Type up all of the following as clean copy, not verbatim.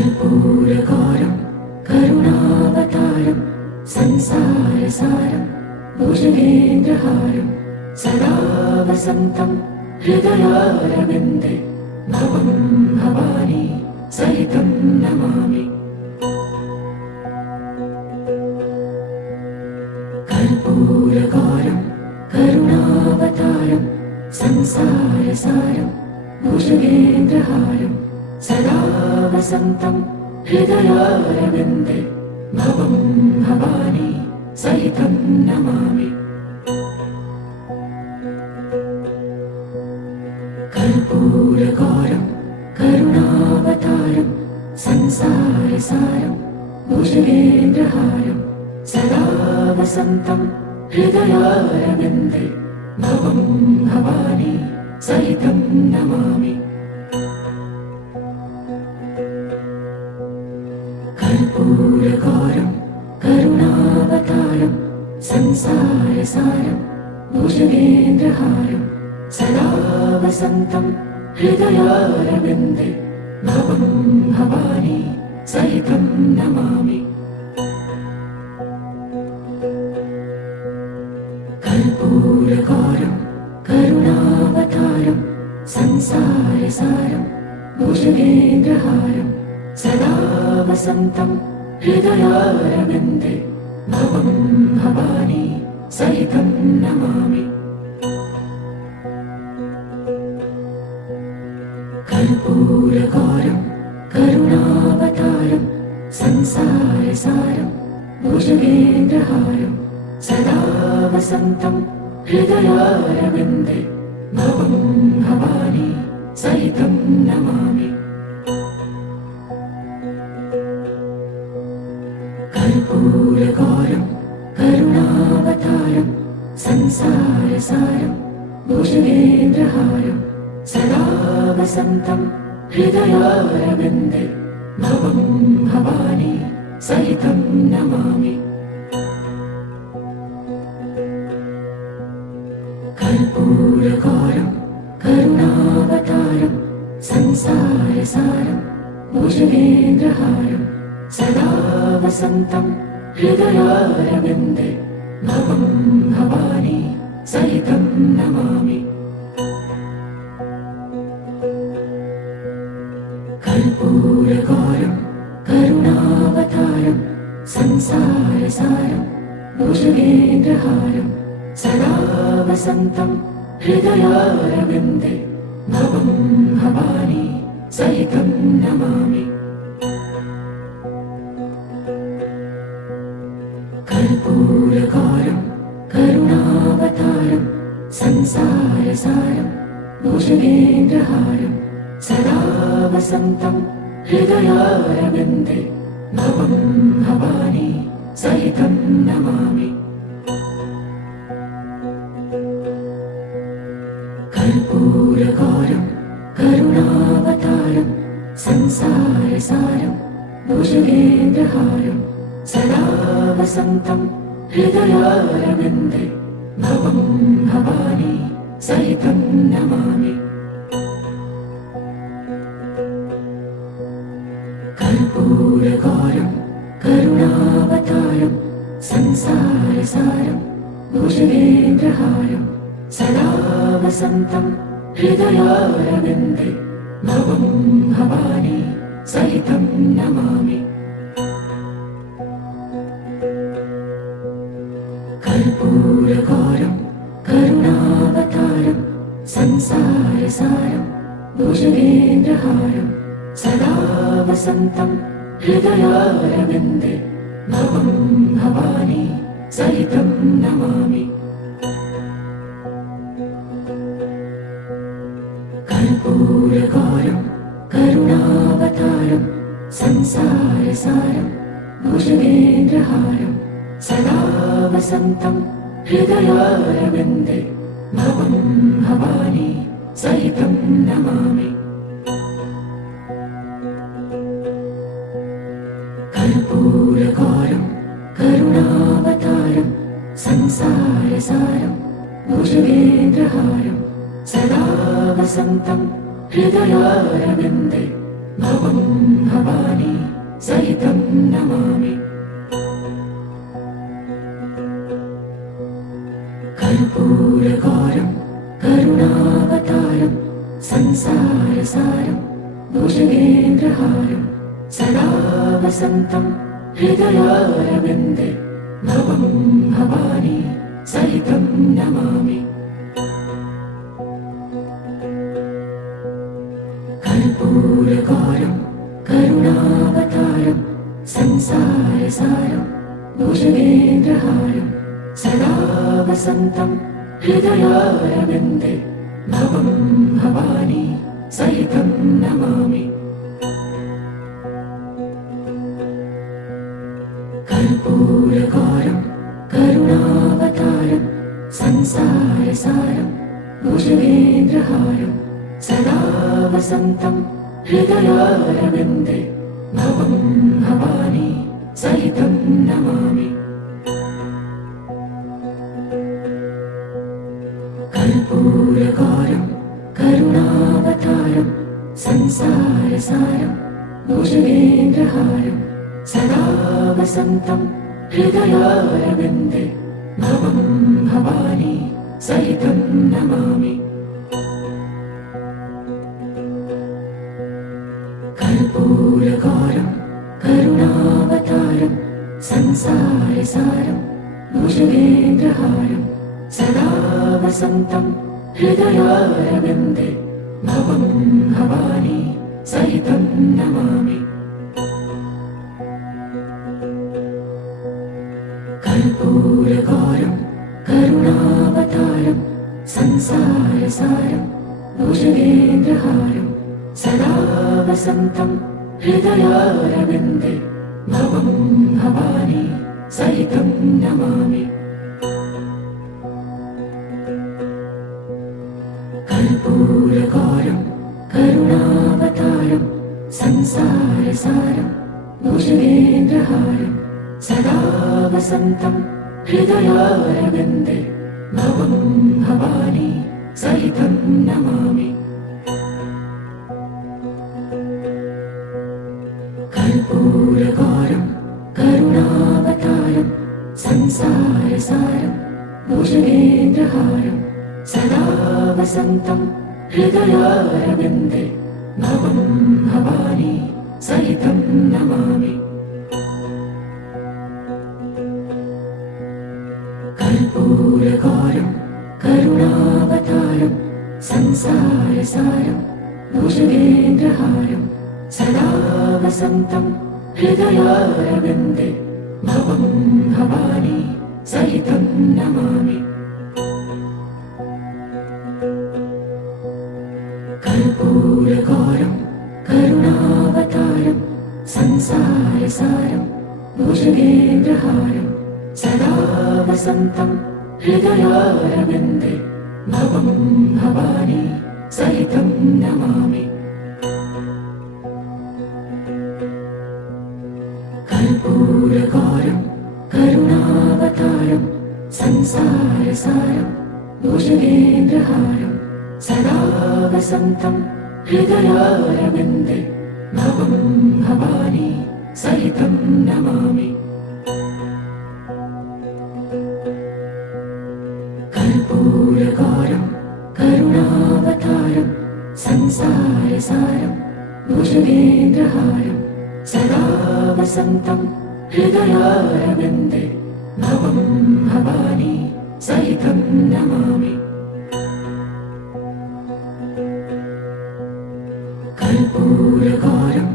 कर्पूरगौरं करुणावतारं संसारसारं भुजगेन्द्रहारं सदा वसन्तं हृदयारविन्दे भवं भवानी सहितं नमामि। कर्पूरगौरं करुणावतारं संसारसारं भुजगेन्द्रहारं सदा वसन्तं हृदयारविन्दे भवं भवानी सहितं नमामि। कर्पूरगौरं करुणावतारं संसारसारं भुजगेन्द्रहारं सदा वसन्तं हृदयारविन्दे भवं भवानी सहितं नमामि। कर्पूरगौरं करुणावतारं संसारसारं भुजगेन्द्रहारं सदा वसन्तं हृदयारविन्दे भवं भवानी सहितं नमामि। कर्पूरगौरं करुणावतारं संसारसारं भुजगेन्द्रहारं सदा वसन्तं हृदयारविन्दे भवं भवानी सहितं नमामि। कर्पूरगौरं करुणावतारं संसारसारं भुजगेन्द्रहारं सदा वसन्तं हृदयारविन्दे भवं भवानी सहितं नमामि। कर्पूरगौरं करुणावतारं संसारसारं भुजगेन्द्रहारं सदा वसन्तं हृदयारविन्दे भवं भवानी सहितं नमामि। कर्पूरगौरं करुणावतारं संसारसारं भुजगेन्द्रहारं सदा वसन्तं हृदयारविन्दे भवं भवानी सहितं नमामि। कर्पूरगौरं करुणावतारं संसारसारं भुजगेन्द्रहारं सदा वसन्तं हृदयारविन्दे भवं भवानी सहितं नमामि। कर्पूरगौरं करुणावतारं संसारसारं भुजगेन्द्रहारं सदा वसन्तं हृदयारविन्दे भवं भवानी सहितं नमामि। कर्पूरगौरं करुणावतारं संसारसारं भुजगेन्द्रहारं सदा वसन्तं हृदयारविन्दे भवं भवानी सहितं नमामि। कर्पूरगौरं करुणावतारं संसारसारं भुजगेन्द्रहारं सदा वसन्तं हृदयारविन्दे भवं भवानी सहितं नमामि। कर्पूरगौरं करुणावतारं संसारसारं भुजगेन्द्रहारं सदा वसन्तं हृदयारविन्दे भवं भवानी सहितं नमामि। कर्पूरगौरं करुणावतारं संसारसारं भुजगेन्द्रहारं सदा वसन्तं हृदयारविन्दे भवं भवानी सहितं नमामि। कर्पूरगौरं करुणावतारं संसारसारं भुजगेन्द्रहारं सदा वसन्तं हृदयारविन्दे भवं भवानी सहितं नमामि। कर्पूरगौरं करुणावतारं संसारसारं भुजगेन्द्रहारं सदा वसन्तं हृदयारविन्दे भवं भवानी सहितं नमामि। कर्पूरगौरं करुणावतारं संसारसारं भुजगेन्द्रहारं सदा वसन्तं हृदयारविन्दे भवं भवानी सहितं नमामि। कर्पूरगौरं करुणावतारं संसारसारं भुजगेन्द्रहारं सदा वसन्तं हृदयारविन्दे भवं भवानी सहितं नमामि। कर्पूरगौरं करुणावतारं संसारसारं भुजगेन्द्रहारं सदा वसन्तं हृदयारविन्दे भवं भवानी सहितं नमामि। कर्पूरगौरं करुणावतारं संसारसारं भुजगेन्द्रहारं सदा वसन्तं हृदयारविन्दे भवं भवानी सहितं नमामि। कर्पूरगौरं करुणावतारं संसारसारं भुजगेन्द्रहारं सदा वसन्तं हृदयारविन्दे भवं भवानी सहितं नमामि। कर्पूरगौरं करुणावतारं संसारसारं भुजगेन्द्रहारं सदा वसन्तं हृदयारविन्दे भवं भवानी सहितं नमामि। कर्पूरगौरं करुणावतारं संसारसारं भुजगेन्द्रहारं सदा वसन्तं हृदयारविन्दे भवं भवानी सहितं नमामि। कर्पूरगौरं करुणावतारं संसारसारं भुजगेन्द्रहारं सदा वसन्तं हृदयारविन्दे भवं भवानी सहितं नमामि। कर्पूरगौरं करुणावतारं संसारसारं भुजगेन्द्रहारं सदा वसन्तं हृदयारविन्दे भवं भवानी सहितं नमामि। कर्पूरगौरं करुणावतारं संसारसारं भुजगेन्द्रहारं सदा वसन्तं हृदयारविन्दे भवं भवानी सहितं नमामि। कर्पूरगौरं करुणावतारं संसारसारं भुजगेन्द्रहारं सदा वसन्तं हृदयारविन्दे भवं भवानी सहितं नमामि। कर्पूरगौरं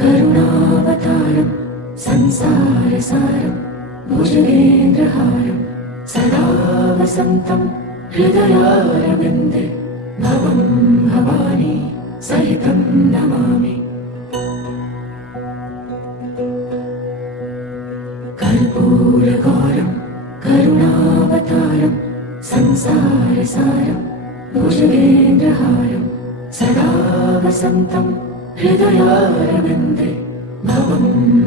करुणावतारं संसारसारं भुजगेन्द्रहारं सदा वसन्तं हृदयारविन्दे भवं भवानी सहितं नमामि। कर्पूरगौरं करुणावतारं संसारसारं भुजगेन्द्रहारं सदा वसन्तं हृदयारविन्दे भवं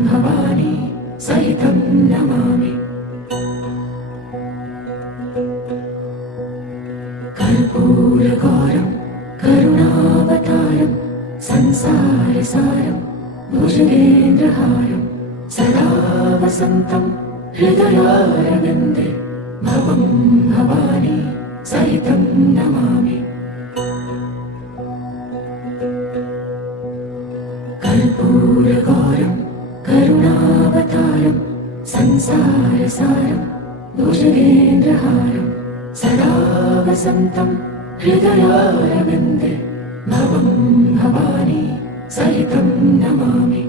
भवानी सहितं नमामि। कर्पूरगौरं करुणावतारं संसारसारं संसारसारं भुजगेन्द्रहारं सदा वसन्तं हृदयारविन्दे भवं भवानी सहितं नमामि। कर्पूरगौरं करुणावतारं संसारसारं भुजगेन्द्रहारं सदा वसन्तं हृदयारविन्दे भवं भवानी सहितं नमामि।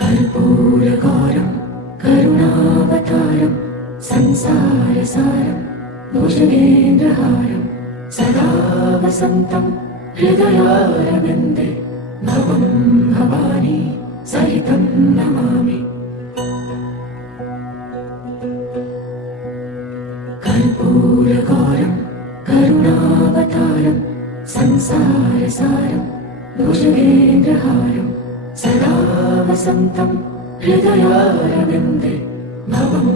कर्पूरगौरं करुणावतारं संसारसारं भुजगेन्द्रहारं सदा वसन्तं हृदयारविन्दे भवं भवानी सहितं नमामि। कर्पूरगौरं करुणावतारं संसारसारं भुजगेन्द्रहारं सदा वसन्तं हृदयारविन्दे भवं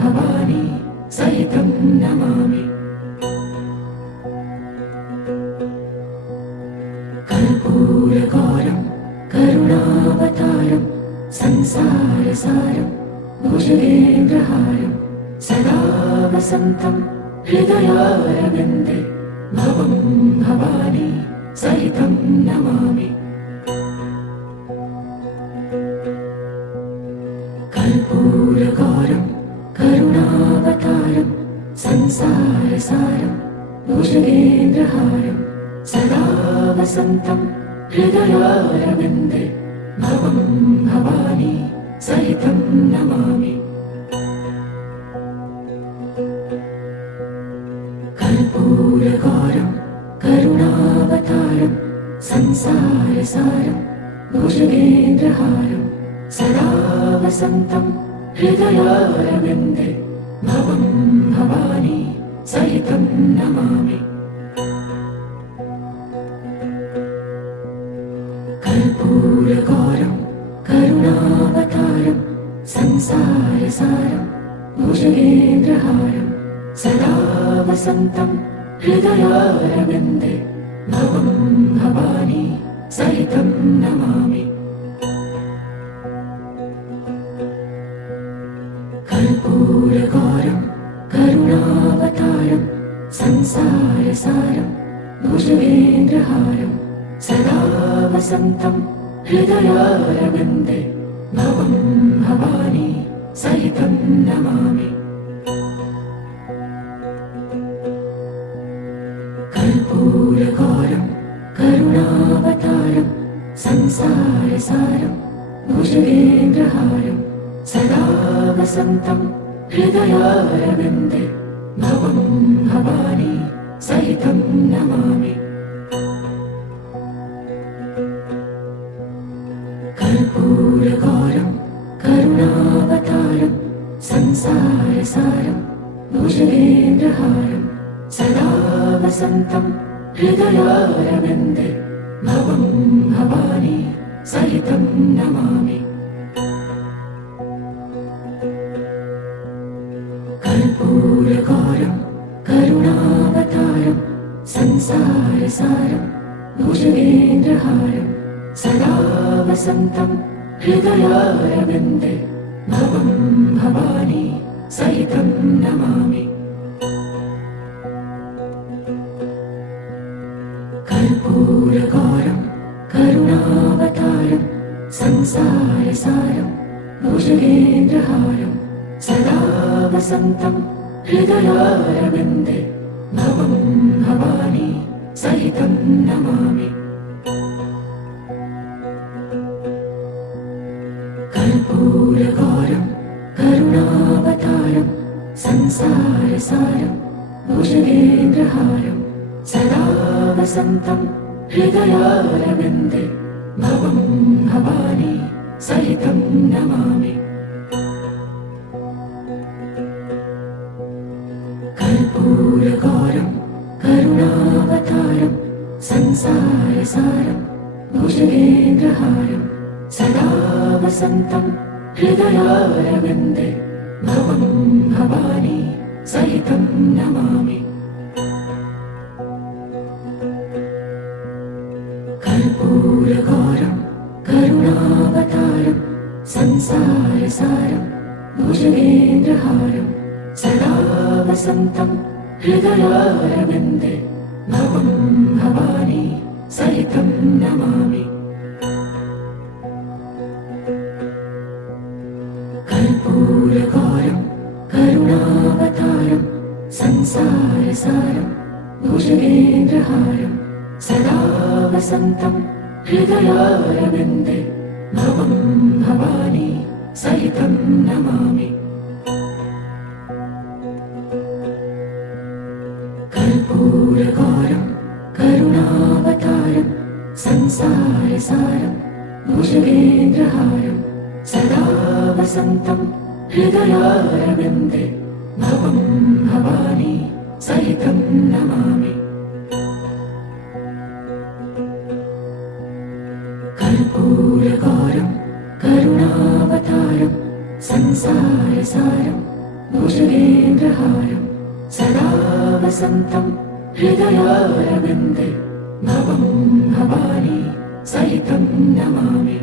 भवानी सहितं नमामि। कर्पूरगौरं करुणावतारं संसारसारं भुजगेन्द्रहारं सदा वसन्तं हृदयारविन्दे भवं भवानी सहितं नमामि। कर्पूरगौरं करुणावतारं संसारसारं भुजगेन्द्रहारं सदा वसन्तं हृदयारविन्दे भवं भवानी सहितं नमामि। कर्पूरगौरं करुणावतारं संसारसारं भुजगेन्द्रहारं सदा वसन्तं हृदयारविन्दे भवं भवानी सहितं नमामि। कर्पूरगौरं करुणावतारं संसारसारं भुजगेन्द्रहारं सदा वसन्तं हृदयारविन्दे भवं भवानी सहितं नमामि। कर्पूरगौरं करुणावतारं संसारसारं भुजगेन्द्रहारं सदा वसन्तं हृदयारविन्दे भवं भवानी सहितं नमामि। कर्पूरगौरं करुणावतारं संसारसारं भुजगेन्द्रहारं सदा वसन्तं हृदयारविन्दे भवं भवानी सहितं नमामि। कर्पूरगौरं करुणावतारं संसारसारं भुजगेन्द्रहारं सदा वसन्तं हृदयारविन्दे भवं भवानी सहितं नमामि। कर्पूरगौरं करुणावतारं संसारसारं भुजगेन्द्रहारं सदा वसन्तं हृदयारविन्दे भवं भवानी सहितं नमामि। कर्पूरगौरं करुणावतारं संसारसारं भुजगेन्द्रहारं सदा वसन्तं हृदयारविन्दे भवं भवानी सहितं नमामि। कर्पूरगौरं करुणावतारं संसारसारं भुजगेन्द्रहारं सदा वसन्तं हृदयारविन्दे भवं भवानी सहितं नमामि। कर्पूरगौरं करुणावतारं संसारसारं भुजगेन्द्रहारं सदा वसन्तं हृदयारविन्दे भवं भवानी सहितं नमामि। वसन्तं हृदयारविन्दे भवं भवानी सहितं नमामि। कर्पूरगौरं करुणावतारं संसारसारं भुजगेन्द्रहारं सदा वसन्तं हृदयारविन्दे भवं भवानी सहितं नमामि। कर्पूरगौरं करुणावतारं संसारसारं भुजगेन्द्रहारं सदा वसन्तं हृदयारविन्दे भवं भवानी सहितं नमामि। कर्पूरगौरं करुणावतारं संसारसारं भुजगेन्द्रहारं सदा वसन्तं हृदयारविन्दे भवं भवानी सहितं नमामि।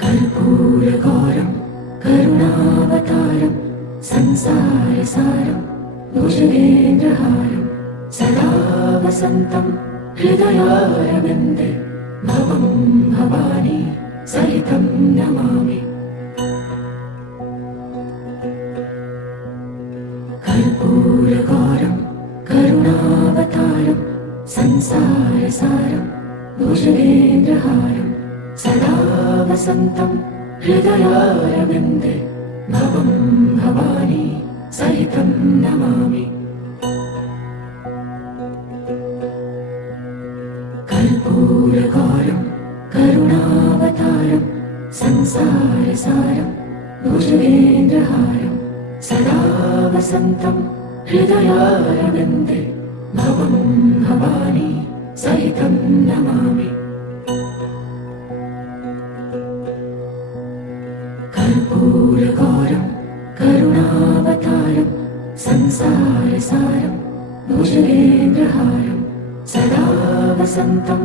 कर्पूरगौरं करुणावतारं संसारसारं भुजगेन्द्रहारं सदा वसन्तं हृदयारविन्दे भवं भवानी सहितं नमामि। कर्पूरगौरं करुणावतारं संसारसारं भुजगेन्द्रहारं सदा वसन्तं हृदयारविन्दे भवं भवानी सहितं नमामि। कर्पूरगौरं करुणावतारं संसारसारं भुजगेन्द्रहारं सदा वसन्तं हृदयारविन्दे भवं भवानी सहितं नमामि। कर्पूरगौरं करुणावतारं संसारसारं भुजगेन्द्रहारं सदा वसन्तं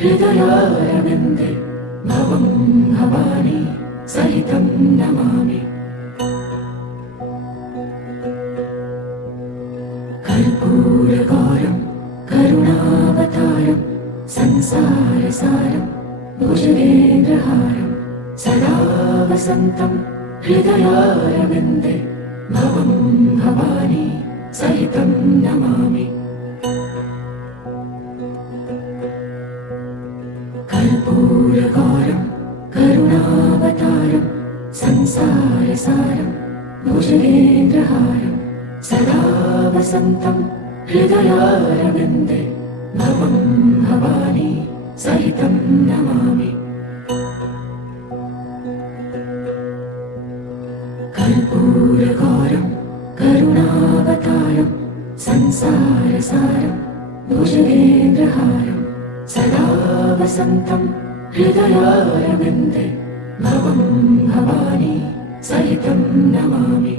हृदयारविन्दे भवं भवानी सहितं नमामि। कर्पूरगौरं करुणावतारं संसारसारं भुजगेन्द्रहारं सदा वसन्तं हृदयारविन्दे भवं भवानी सहितं नमामि। कर्पूरगौरं करुणावतारं संसारसारं भुजगेन्द्रहारं सदा वसन्तं हृदयारविन्दे भवं भवानी सहितं नमामि। कर्पूरगौरं करुणावतारं संसारसारं भुजगेन्द्रहारं सदा वसन्तं हृदयारविन्दे भवं भवानी सहितं नमामि।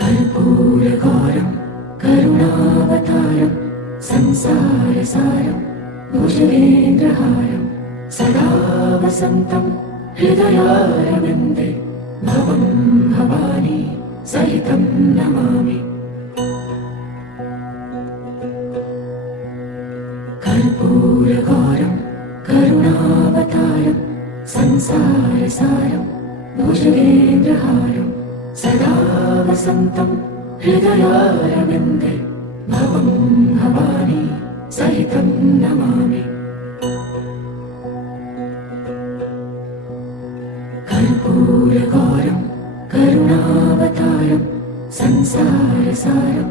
कर्पूरगौरं करुणावतारं संसारसारं भुजगेन्द्रहारं सदा वसन्तं हृदयारविन्दे भवं भवानी सहितं नमामि। कर्पूरगौरं करुणावतारं संसारसारं भुजगेन्द्रहारं सदा वसन्तं हृदयारविन्दे भवं भवानी सहितं नमामि। कर्पूरगौरं करुणावतारं संसारसारं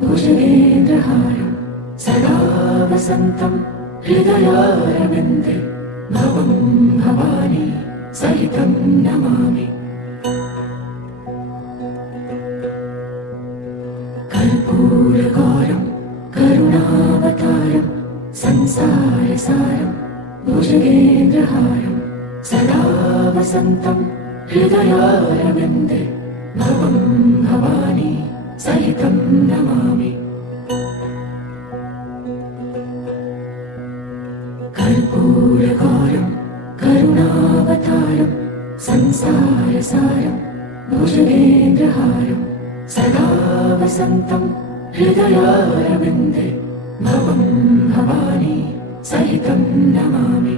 भुजगेन्द्रहारं सदा वसन्तं हृदयारविन्दे भवं भवानी सहितं नमामि। कर्पूरगौरं करुणावतारं संसारसारं भुजगेन्द्रहारं सदा वसन्तं हृदयारविन्दे भवं भवानी सहितं नमामि। कर्पूरगौरं करुणा संसारसारं भुजगेन्द्रहारं सदा वसन्तं हृदयारविन्दे भवं भवानी सहितं नमामि।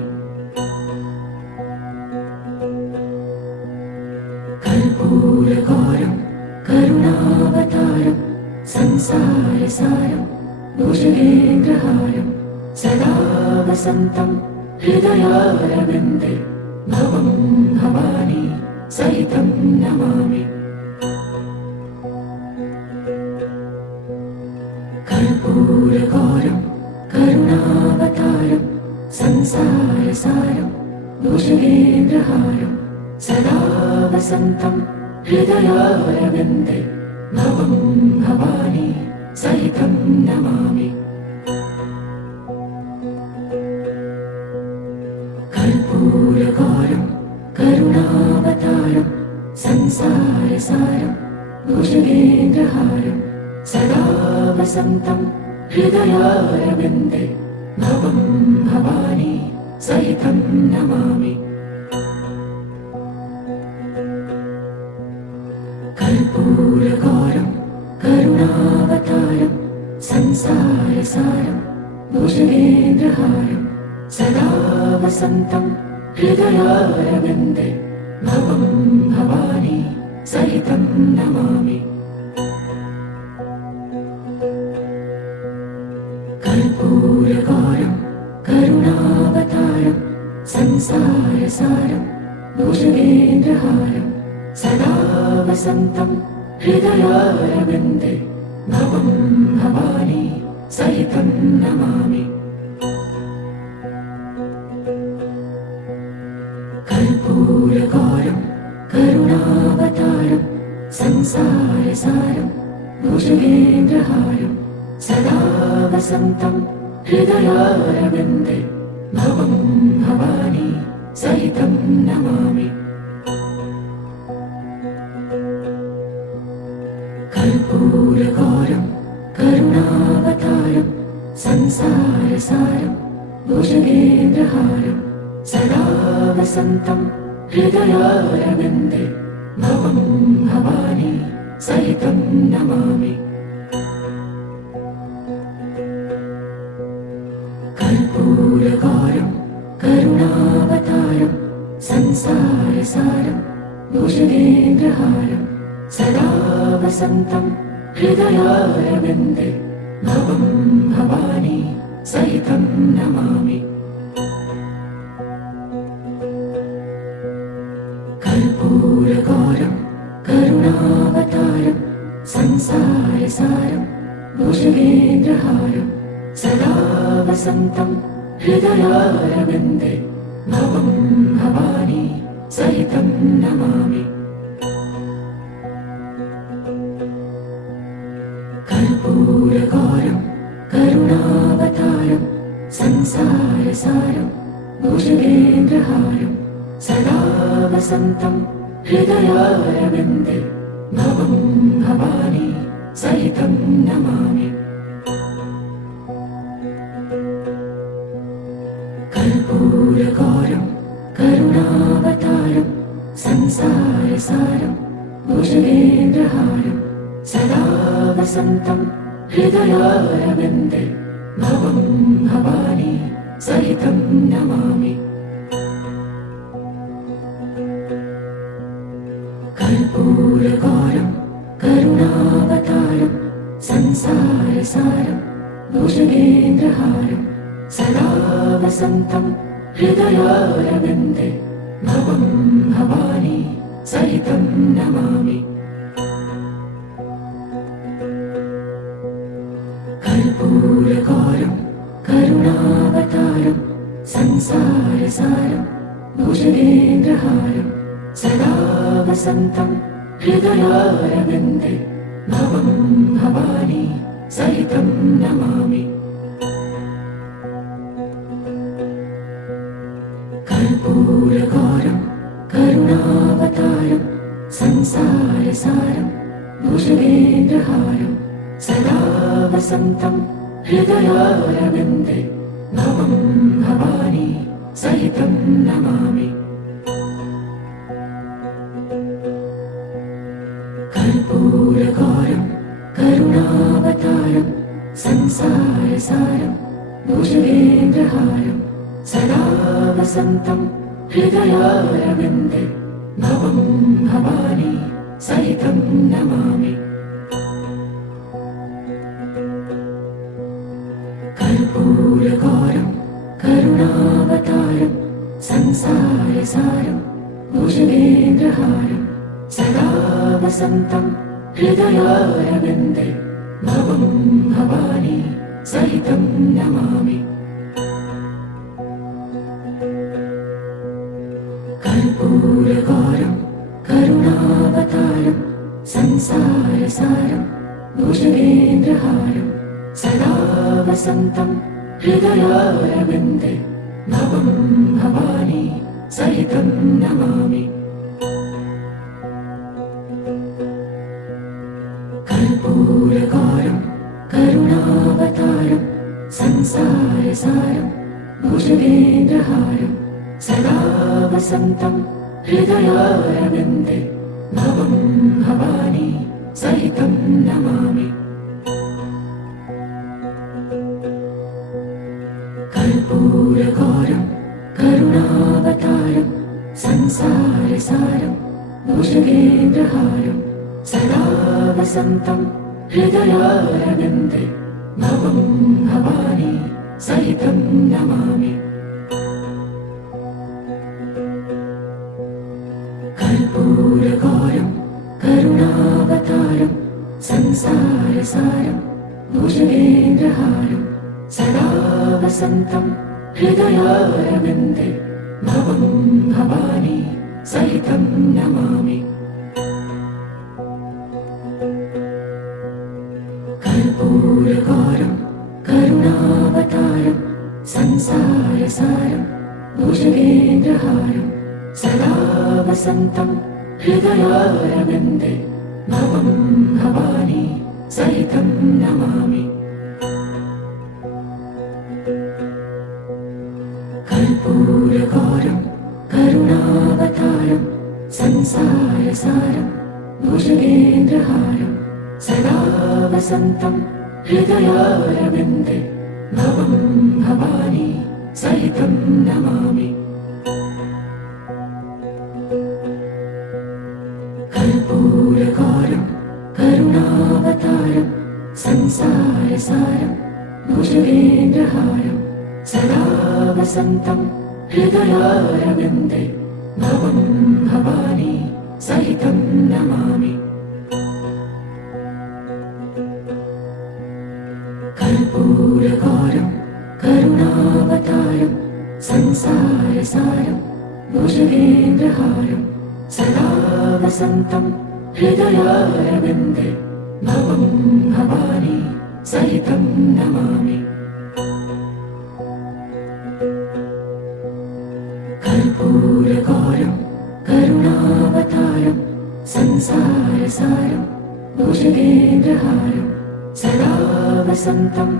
कर्पूरगौरं करुणावतारं संसारसारं भुजगेन्द्रहारं सदा वसन्तं हृदयारविन्दे भवं भवानी सहितं नमामि। कर्पूरगौरं करुणावतारं संसारसारं भुजगेन्द्रहारं सदा वसन्तं हृदयारविन्दे भवं भवानी सहितं नमामि। कर्पूरगौरं करुणावतारं संसारसारं भुजगेन्द्रहारं सदा वसन्तं हृदयारविन्दे भवं भवानी सहितं नमामि। कर्पूरगौरं करुणावतारं संसारसारं भुजगेन्द्रहारं सदा वसन्तं हृदयारविन्दे भवं भवानी सहितं नमामि। कर्पूरगौरं करुणावतारं संसारसारं भुजगेन्द्रहारं सदा वसन्तं हृदयारविन्दे भवं भवानी सहितं नमामि। कर्पूरगौरं करुणावतारं संसारसारं भुजगेन्द्रहारं सदा वसन्तं हृदयारविन्दे भवं भवानी सहितं नमामि। कर्पूरगौरं करुणावतारं संसारसारं भुजगेन्द्रहारं सदा वसन्तं हृदयारविन्दे भवं भवानी सहितं नमामि। कर्पूरगौरं करुणावतारं संसारसारं भुजगेन्द्रहारं सदा वसन्तं हृदयारविन्दे भवं भवानी सहितं नमामि। कर्पूरगौरं करुणावतारं संसारसारं भुजगेन्द्रहारं सदा वसन्तं हृदयारविन्दे भवं भवानी सहितं नमामि। कर्पूरगौरं करुणावतारं संसारसारं भुजगेन्द्रहारं सदा वसन्तं हृदयारविन्दे भवं भवानी सहितं नमामि। कर्पूरगौरं करुणावतारं संसारसारं भुजगेन्द्रहारं सदा वसन्तं हृदयारविन्दे भवं भवानी सहितं नमामि। कर्पूरगौरं करुणावतारं संसारसारं भुजगेन्द्रहारं सदा वसन्तं हृदयारविन्दे भवं भवानी सहितं नमामि। कर्पूरगौरं करुणावतारं संसारसारं भुजगेन्द्रहारं सदा वसन्तं हृदयारविन्दे भवं भवानी सहितं नमामि। कर्पूरगौरं करुणावतारं संसारसारं भुजगेन्द्रहारं सदा वसन्तं हृदयारविन्दे भवं भवानी सहितं नमामि। कर्पूरगौरं करुणावतारं संसारसारं भुजगेन्द्रहारं सदा वसन्तं हृदयारविन्दे भवं भवानी सहितं नमामि। कर्पूरगौरं करुणावतारं संसारसारं भुजगेन्द्रहारं सदा वसन्तं हृदयारविन्दे भवं भवानी सहितं नमामि। कर्पूरगौरं करुणावतारं संसारसारं भुजगेन्द्रहारं सदा वसन्तं हृदयारविन्दे भवं भवानी सहितं नमामि। कर्पूरगौरं करुणावतारं संसारसारं भुजगेन्द्रहारं सदा वसन्तं हृदयारविन्दे भवं भवानी सहितं नमामि। कर्पूरगौरं करुणावतारं संसारसारं भुजगेन्द्रहारं सदा वसन्तं हृदयारविन्दे भवं भवानी सहितं नमामि। कर्पूरगौरं करुणावतारं संसारसारं भुजगेन्द्रहारं सदा वसन्तं हृदयारविन्दे भवं भवानी सहितं नमामि। कर्पूरगौरं करुणावतारं संसारसारं भुजगेन्द्रहारं सदा वसन्तं हृदयारविन्दे भवं भवानी सहितं नमामि। कर्पूरगौरं करुणावतारं संसारसारं भुजगेन्द्रहारं सदा वसन्तं हृदयारविन्दे भवं भवानी सहितं नमामि। कर्पूरगौरं करुणावतारं संसारसारं भुजगेन्द्रहारं सदा वसन्तं हृदयारविन्दे भवं भवानी सहितं नमामि। कर्पूरगौरं करुणावतारं संसारसारं भुजगेन्द्रहारं सदा वसन्तं हृदयारविन्दे भवं भवानी सहितं नमामि। कर्पूरगौरं करुणावतारं संसारसारं भुजगेन्द्रहारं सदा वसन्तं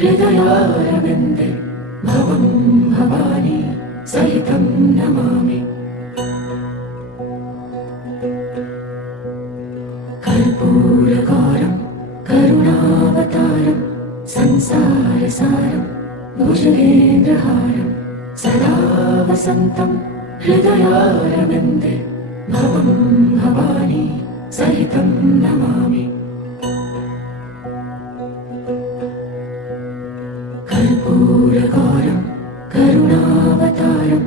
हृदयारविन्दे भवं भवानी सहितं नमामि। कर्पूरगौरं करुणावतारं संसारसारं भुजगेन्द्रहारं सदा वसन्तं हृदयारविन्दे भवं भवानी सहितं नमामि। कर्पूरगौरं करुणावतारं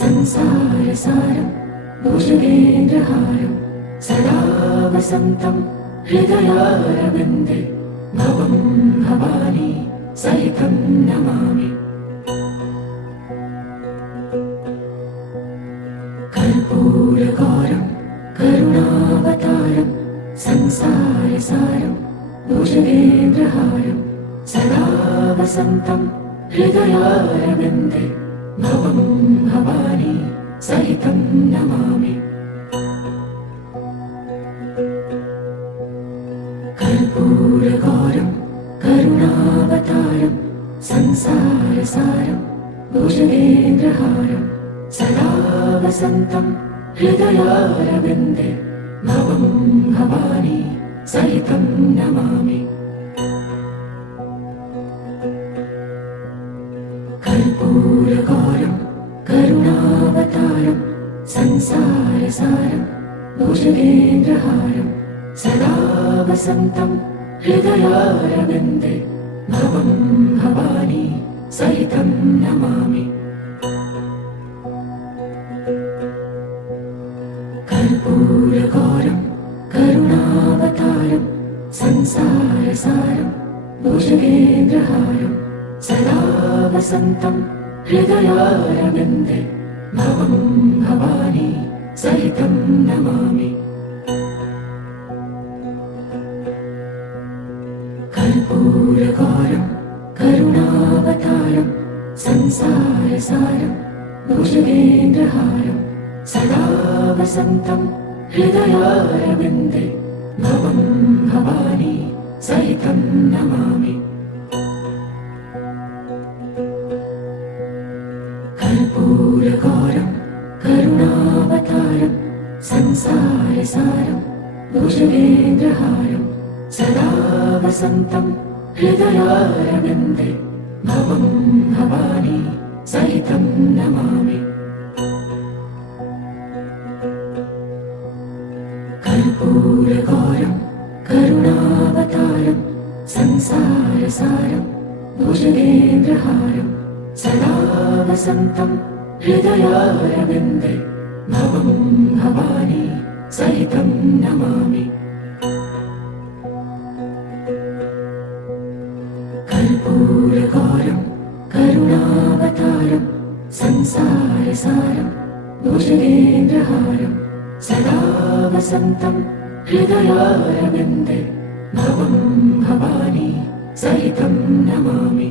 संसारसारं भुजगेन्द्रहारं सदा वसन्तं हृदयारविन्दे भवं भवानी सहितं नमामि। कर्पूरगौरं करुणावतारं संसारसारं भुजगेन्द्रहारं सदा वसन्तं हृदयारविन्दे भवं भवानी सहितं नमामि। कर्पूरगौरं करुणावतारं संसारसारं भुजगेन्द्रहारं सदा वसन्तं हृदयारविन्दे भवं भवानी सहितं नमामि। कर्पूरगौरं करुणावतारं संसारसारं भुजगेन्द्रहारं सदा वसन्तं हृदयारविन्दे भवं भवानी सहितं नमामि। कर्पूरगौरं करुणावतारं संसारसारं भुजगेन्द्रहारं सदा वसन्तं हृदयारविन्दे भवं भवानी सहितं नमामि। कर्पूरगौरं करुणावतारं संसारसारं भुजगेन्द्रहारं सदा वसन्तं हृदयारविन्दे भवं भवानी सहितं नमामि। कर्पूरगौरं करुणावतारं संसारसारं भुजगेन्द्रहारं सदा वसन्तं हृदयारविन्दे भवं भवानी सहितं नमामि। कर्पूरगौरं करुणावतारं संसारसारं भुजगेन्द्रहारं सदा वसन्तं हृदयारविन्दे भवं भवानी सहितं नमामि। कर्पूरगौरं करुणावतारं संसारसारं भुजगेन्द्रहारं सदा वसन्तं हृदयारविन्दे भवं भवानी सहितं नमामि।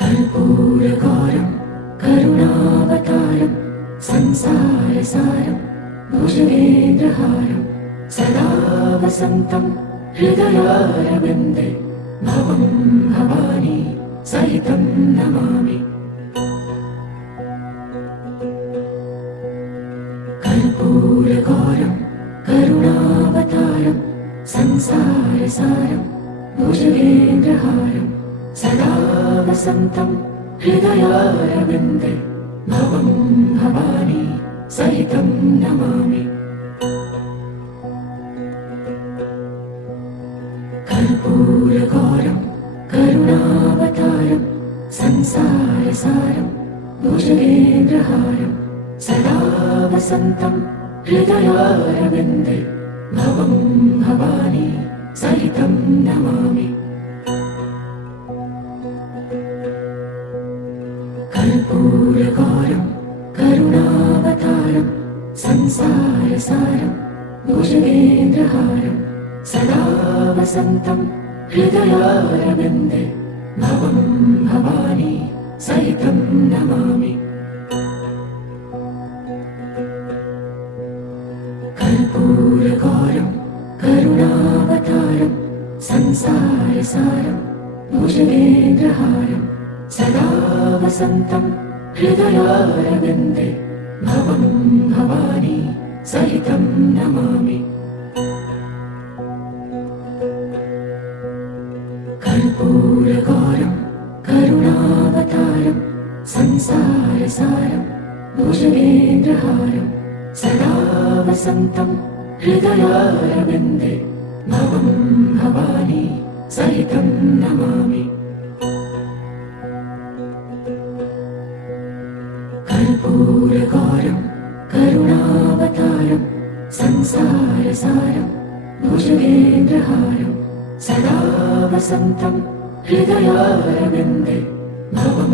कर्पूरगौरं करुणावतारं संसारसारं भुजगेन्द्रहारं सदा वसन्तं हृदयारविन्दे भवं भवानी सहितं नमामि। कर्पूरगौरं करुणावतारं संसारसारं भुजगेन्द्रहारं सदा वसन्तं हृदयारविन्दे भवं भवानी सहितं नमामि। कर्पूरगौरं करुणावतारं संसारसारं भुजगेन्द्रहारं सदा वसन्तं हृदयारविन्दे भवं भवानी सहितं नमामि। कर्पूरगौरं करुणावतारं संसारसारं भुजगेन्द्रहारं सदा वसन्तं हृदयारविन्दे भवं भवानी सहितं नमामि। कर्पूरगौरं करुणावतारं संसारसारं भुजगेन्द्रहारं सदा वसन्तं हृदयारविन्दे भवं भवानी सहितं नमामि। कर्पूरगौरं करुणावतारं संसारसारं भुजगेन्द्रहारं सदा वसन्तं हृदयारविन्दे भवं भवानी सहितं नमामि। कर्पूरगौरं करुणावतारं संसारसारं भुजगेन्द्रहारं सदा वसन्तं हृदयारविन्दे भवं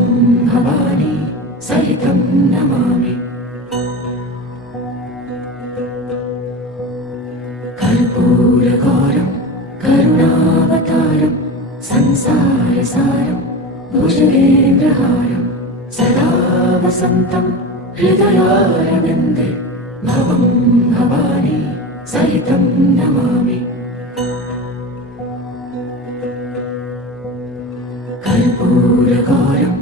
भवानी सहितं नमामि। कर्पूरगौरं करुणावतारं संसारसारं भुजगेन्द्रहारं सदा वसन्तं हृदयारविन्दे भवं भवानी सहितं नमामि। कर्पूरगौरं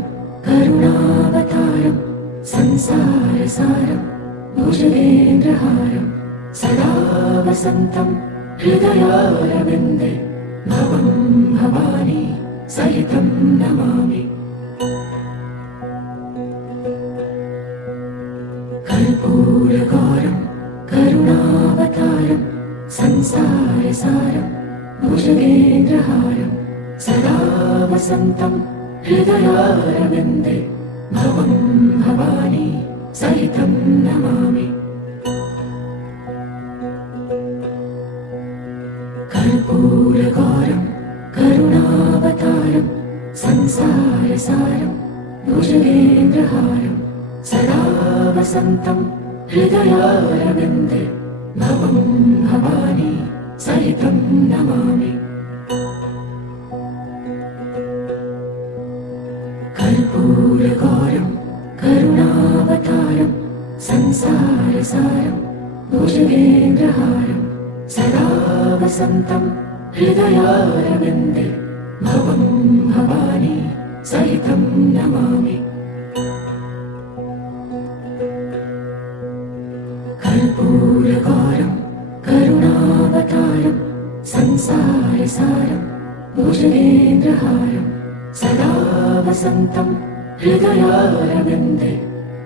करुणावतारं संसार संसारसारं भुजगेन्द्रहारं सदा वसन्तं हृदयारविन्दे भवं भवानी सहितं नमामि। कर्पूरगौरं करुणावतारं संसारसारं भुजगेन्द्रहारं सदा वसन्तं हृदयारविन्दे भवं भवानी सहितं नमामि। कर्पूरगौरं करुणावतारं संसारसारं भुजगेन्द्रहारं सदा वसन्तं हृदयारविन्दे भवं भवानी सहितं नमामि। कर्पूरगौरं करुणावतारं संसारसारं भुजगेन्द्रहारं सदा वसन्तं हृदयारविन्दे भवं भवानी सहितं नमामि। कर्पूरगौरं करुणावतारं संसारसारं भुजगेन्द्रहारं सदा वसन्तं हृदयारविन्दे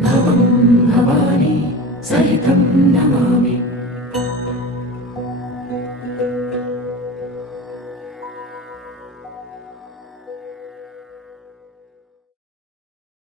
भवं भवानी सहितं नमामि।